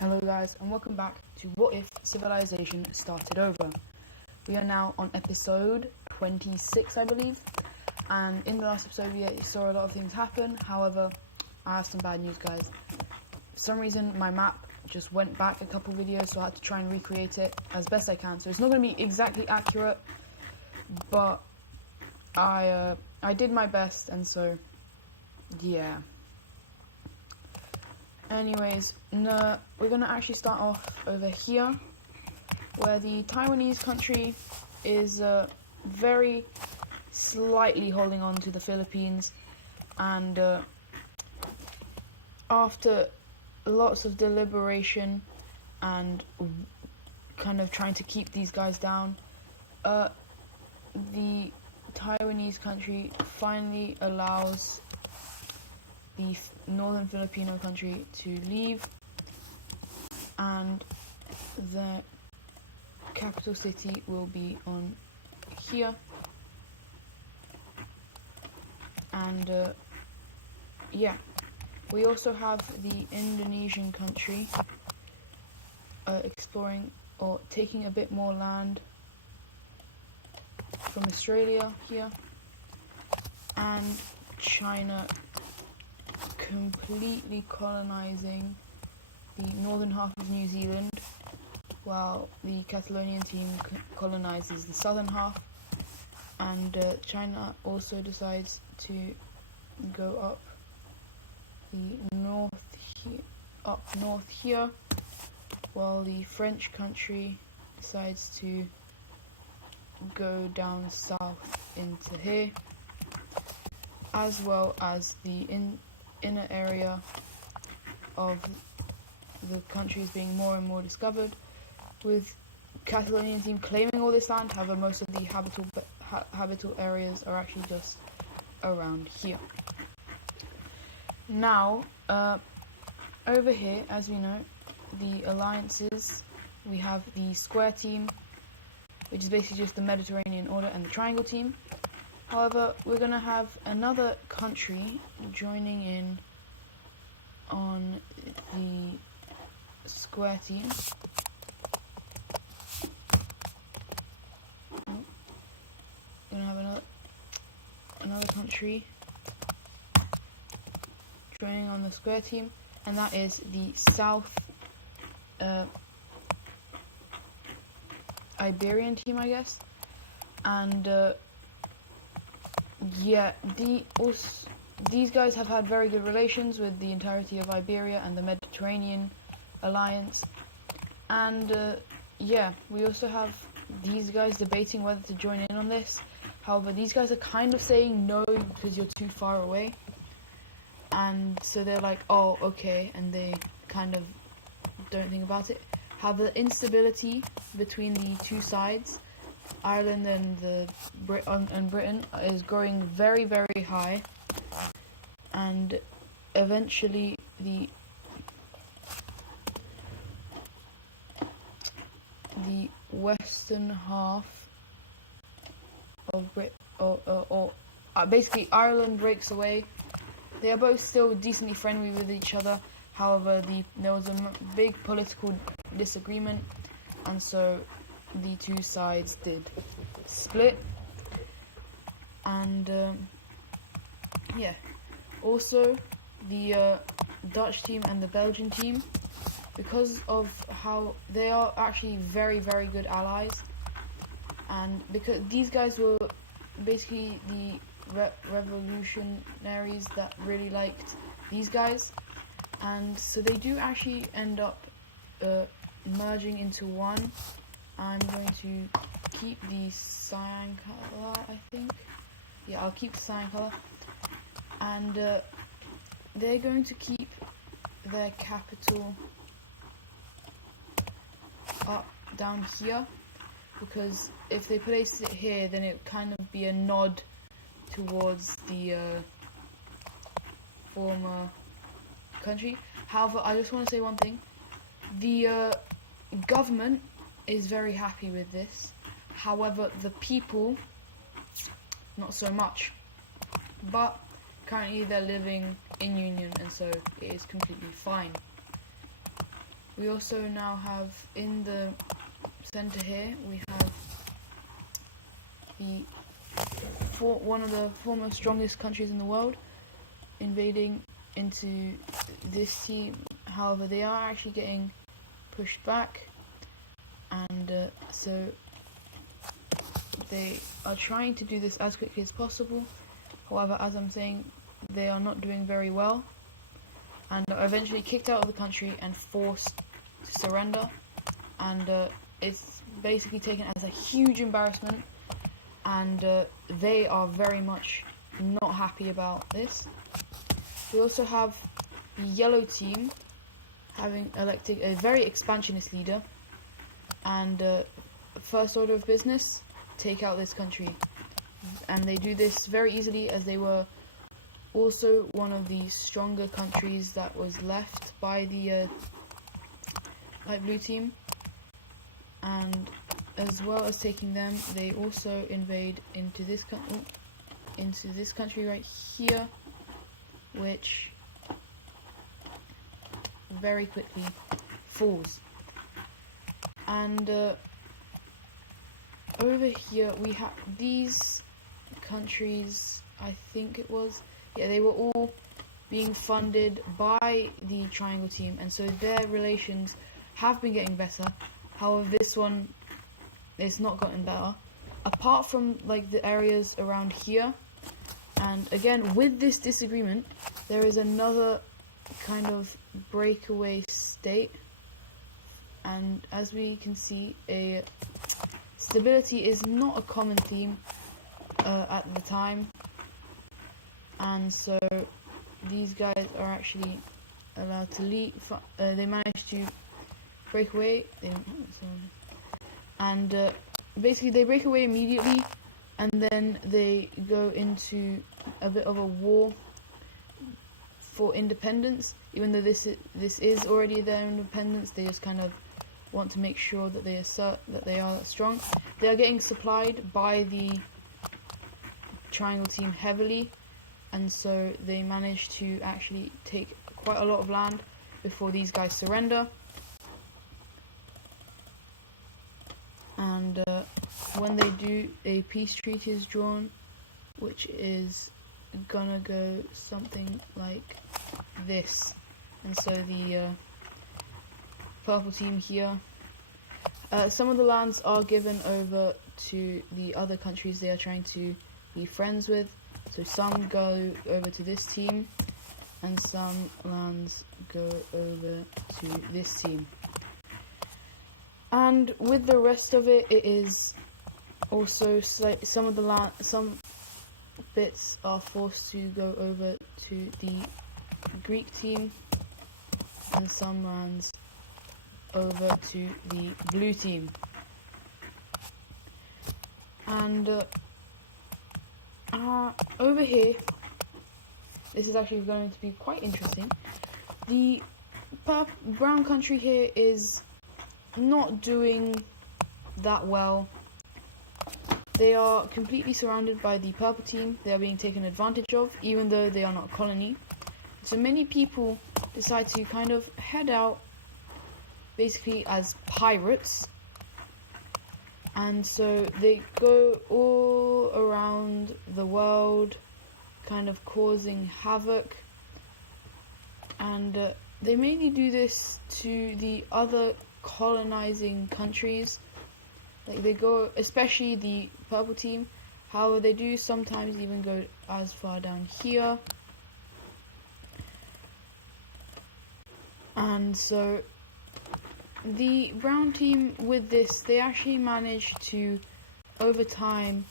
Hello guys, and welcome back to What If Civilization Started Over. We are now on episode 26, I believe, and in the last episode we saw a lot of things happen. However, I have some bad news, guys. For some reason my map just went back a couple videos, so I had to try and recreate it as best I can. So it's not going to be exactly accurate, but I did my best, and so yeah. Anyways, we're going to actually start off over here, where the Taiwanese country is very slightly holding on to the Philippines, and after lots of deliberation and kind of trying to keep these guys down, the Taiwanese country finally allows the northern Filipino country to leave, and the capital city will be on here. And yeah, we also have the Indonesian country exploring or taking a bit more land from Australia here, and China completely colonizing the northern half of New Zealand, while the Catalonian team colonizes the southern half. And China also decides to go up the north here, while the French country decides to go down south into here, as well as the inner area of the countries being more and more discovered, with Catalonian team claiming all this land. However, most of the habitable areas are actually just around here. Now, over here, as we know, the alliances, we have the square team, which is basically just the Mediterranean order, and the triangle team. However, we're going to have another country joining in on the square team. We're going to have another country joining on the square team, and that is the South Iberian team, I guess. And yeah, these guys have had very good relations with the entirety of Iberia and the Mediterranean alliance. And yeah, we also have these guys debating whether to join in on this. However, these guys are kind of saying no because you're too far away. And so they're like, oh, okay, and they kind of don't think about it. However, the instability between the two sides, Ireland and Britain, is growing very, very high, and eventually the western half of basically Ireland breaks away. They are both still decently friendly with each other. However, there was a big political disagreement, and so the two sides did split. And yeah, also the Dutch team and the Belgian team, because of how they are actually very, very good allies, and because these guys were basically the revolutionaries that really liked these guys, and so they do actually end up merging into one. I'm going to keep the cyan color, I think. Yeah, I'll keep the cyan color. And they're going to keep their capital up down here, because if they placed it here, then it would kind of be a nod towards the former country. However, I just want to say one thing. The government is very happy with this. However, the people, not so much. But currently they're living in union, and so it is completely fine. We also now have in the center here, we have one of the foremost strongest countries in the world invading into this team. However, they are actually getting pushed back, and so they are trying to do this as quickly as possible. However, as I'm saying, they are not doing very well, and are eventually kicked out of the country and forced to surrender, and it's basically taken as a huge embarrassment, and they are very much not happy about this. We also have the yellow team having elected a very expansionist leader, and first order of business, take out this country. And they do this very easily, as they were also one of the stronger countries that was left by the light blue team. And as well as taking them, they also invade into this country right here, which very quickly falls. And over here we have these countries, I think it was, they were all being funded by the Triangle team, and so their relations have been getting better. However, this one is not gotten better, apart from like the areas around here. And again, with this disagreement, there is another kind of breakaway state, and as we can see, stability is not a common theme at the time, and so these guys are actually allowed to leave. They managed to break away, and basically they break away immediately, and then they go into a bit of a war for independence. Even though this is already their independence, they just kind of want to make sure that they assert that they are strong. They are getting supplied by the Triangle team heavily, and so they manage to actually take quite a lot of land before these guys surrender. And when they do, a peace treaty is drawn, which is gonna go something like this. And so the purple team here, some of the lands are given over to the other countries they are trying to be friends with. So some go over to this team, and some lands go over to this team. And with the rest of it, it is also some bits are forced to go over to the Greek team, and some lands over to the blue team. And over here, this is actually going to be quite interesting. The brown country here is not doing that well. They are completely surrounded by the purple team. They are being taken advantage of, even though they are not a colony. So many people decide to kind of head out basically as pirates, and so they go all around the world kind of causing havoc, and they mainly do this to the other colonizing countries. Like they go, especially the purple team. However, they do sometimes even go as far down here. And so the brown team, with this, they actually manage to, over time,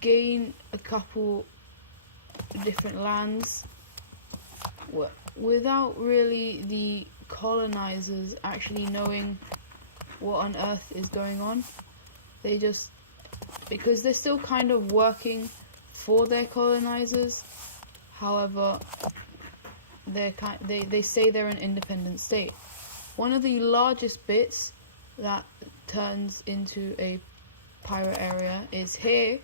gain a couple different lands without really the colonizers actually knowing what on earth is going on. They just, because they're still kind of working for their colonizers. However, they say they're an independent state. One of the largest bits that turns into a pirate area is here,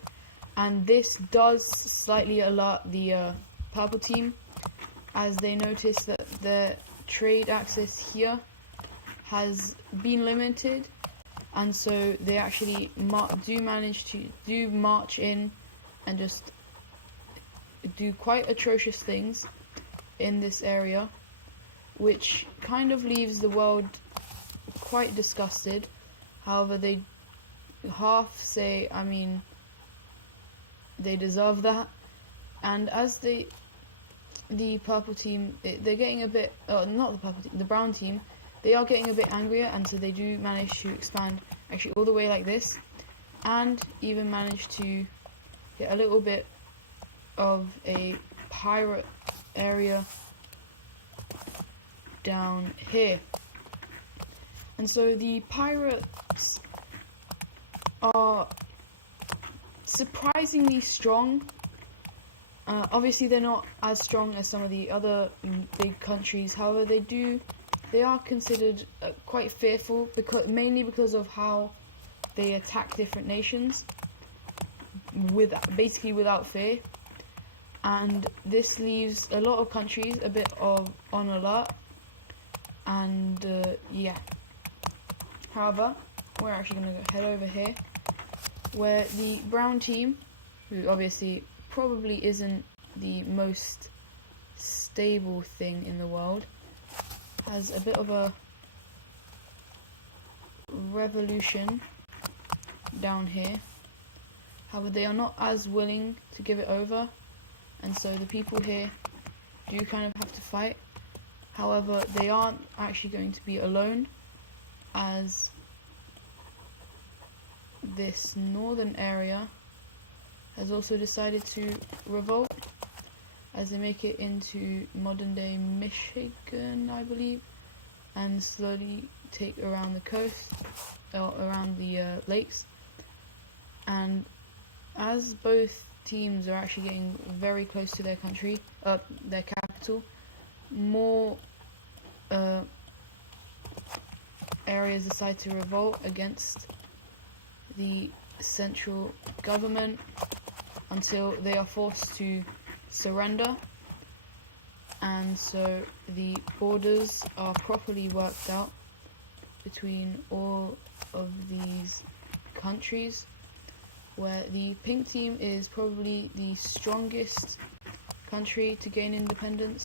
and this does slightly alert the purple team, as they notice that their trade access here has been limited, and so they actually do march in and just do quite atrocious things in this area, which kind of leaves the world quite disgusted. However, they half say, I mean, they deserve that. And as the purple team, they're getting a bit, not the purple team, the brown team, they are getting a bit angrier, and so they do manage to expand actually all the way like this, and even manage to get a little bit of a pirate area down here. And so the pirates are surprisingly strong. Obviously they're not as strong as some of the other big countries, however they are considered quite fearful, mainly because of how they attack different nations basically without fear. And this leaves a lot of countries a bit on alert, and yeah. However, we're actually going to head over here, where the brown team, who obviously probably isn't the most stable thing in the world, has a bit of a revolution down here. However, they are not as willing to give it over, and so the people here do kind of have to fight. However, they aren't actually going to be alone, as this northern area has also decided to revolt, as they make it into modern day Michigan, I believe, and slowly take around the coast, or around the lakes. And as both teams are actually getting very close to their country, their capital, more areas decide to revolt against the central government until they are forced to surrender. And so the borders are properly worked out between all of these countries, where the pink team is probably the strongest country to gain independence.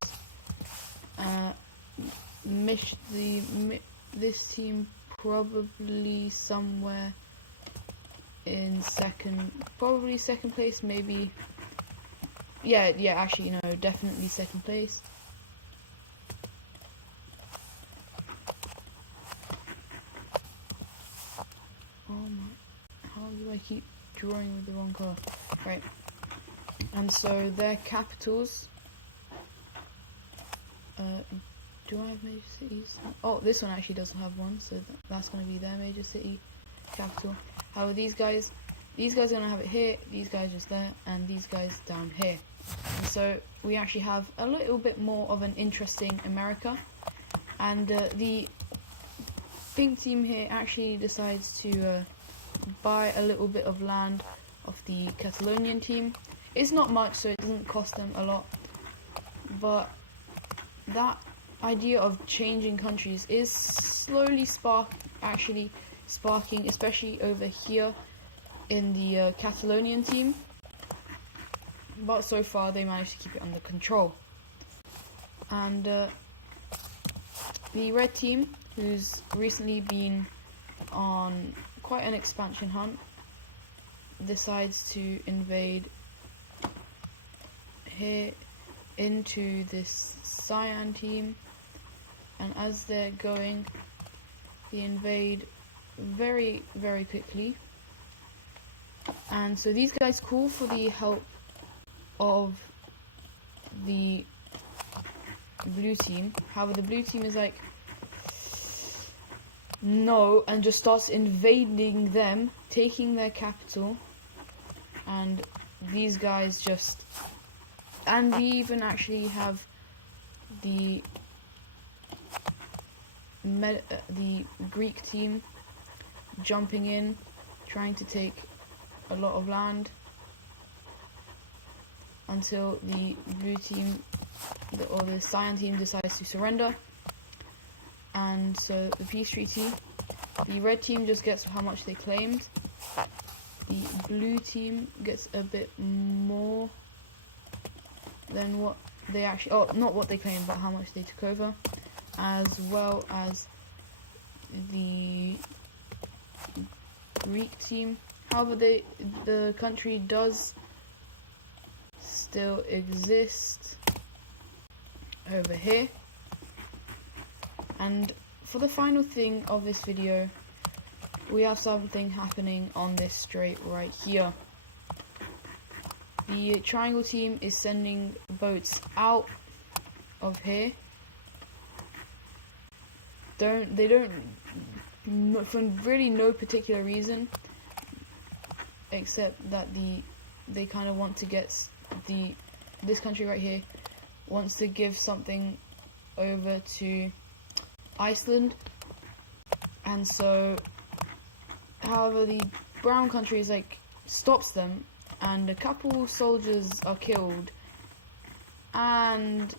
This team probably somewhere in second place, maybe. Yeah, actually, no, definitely second place. Oh my, how do I keep drawing with the wrong color? Right. And so their capitals, do I have major cities? Oh, this one actually doesn't have one, so that's going to be their major city capital. However, these guys are going to have it here, these guys just there, and these guys down here. And so we actually have a little bit more of an interesting America. And the pink team here actually decides to buy a little bit of land of the Catalonian team. It's not much, so it doesn't cost them a lot, but that idea of changing countries is slowly sparking, especially over here in the Catalonian team. But so far they managed to keep it under control. And the red team, who's recently been on quite an expansion hunt, decides to invade here into this cyan team. And as they're going, they invade very, very quickly. And so these guys call for the help of the blue team. However, the blue team is like, no, and just starts invading them, taking their capital. And these guys just, and we even actually have the Greek team jumping in, trying to take a lot of land, until the blue team, or the cyan team, decides to surrender. And so the peace treaty, the red team just gets how much they claimed. The blue team gets a bit more than what they actually, oh, not what they claimed, but how much they took over, as well as the Greek team. However, the country does still exist over here. And for the final thing of this video, we have something happening on this strait right here. The triangle team is sending boats out of here. They don't for really no particular reason, except that they kind of want to get this country right here wants to give something over to Iceland, and so however the brown country is like stops them, and a couple soldiers are killed, and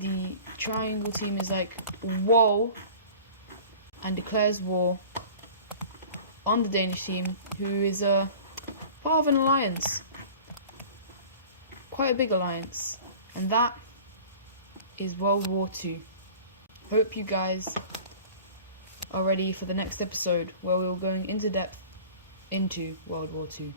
the triangle team is like, whoa, and declares war on the Danish team, who is a part of an alliance, quite a big alliance, and that is World War II. Hope you guys are ready for the next episode, where we're going into depth into World War II.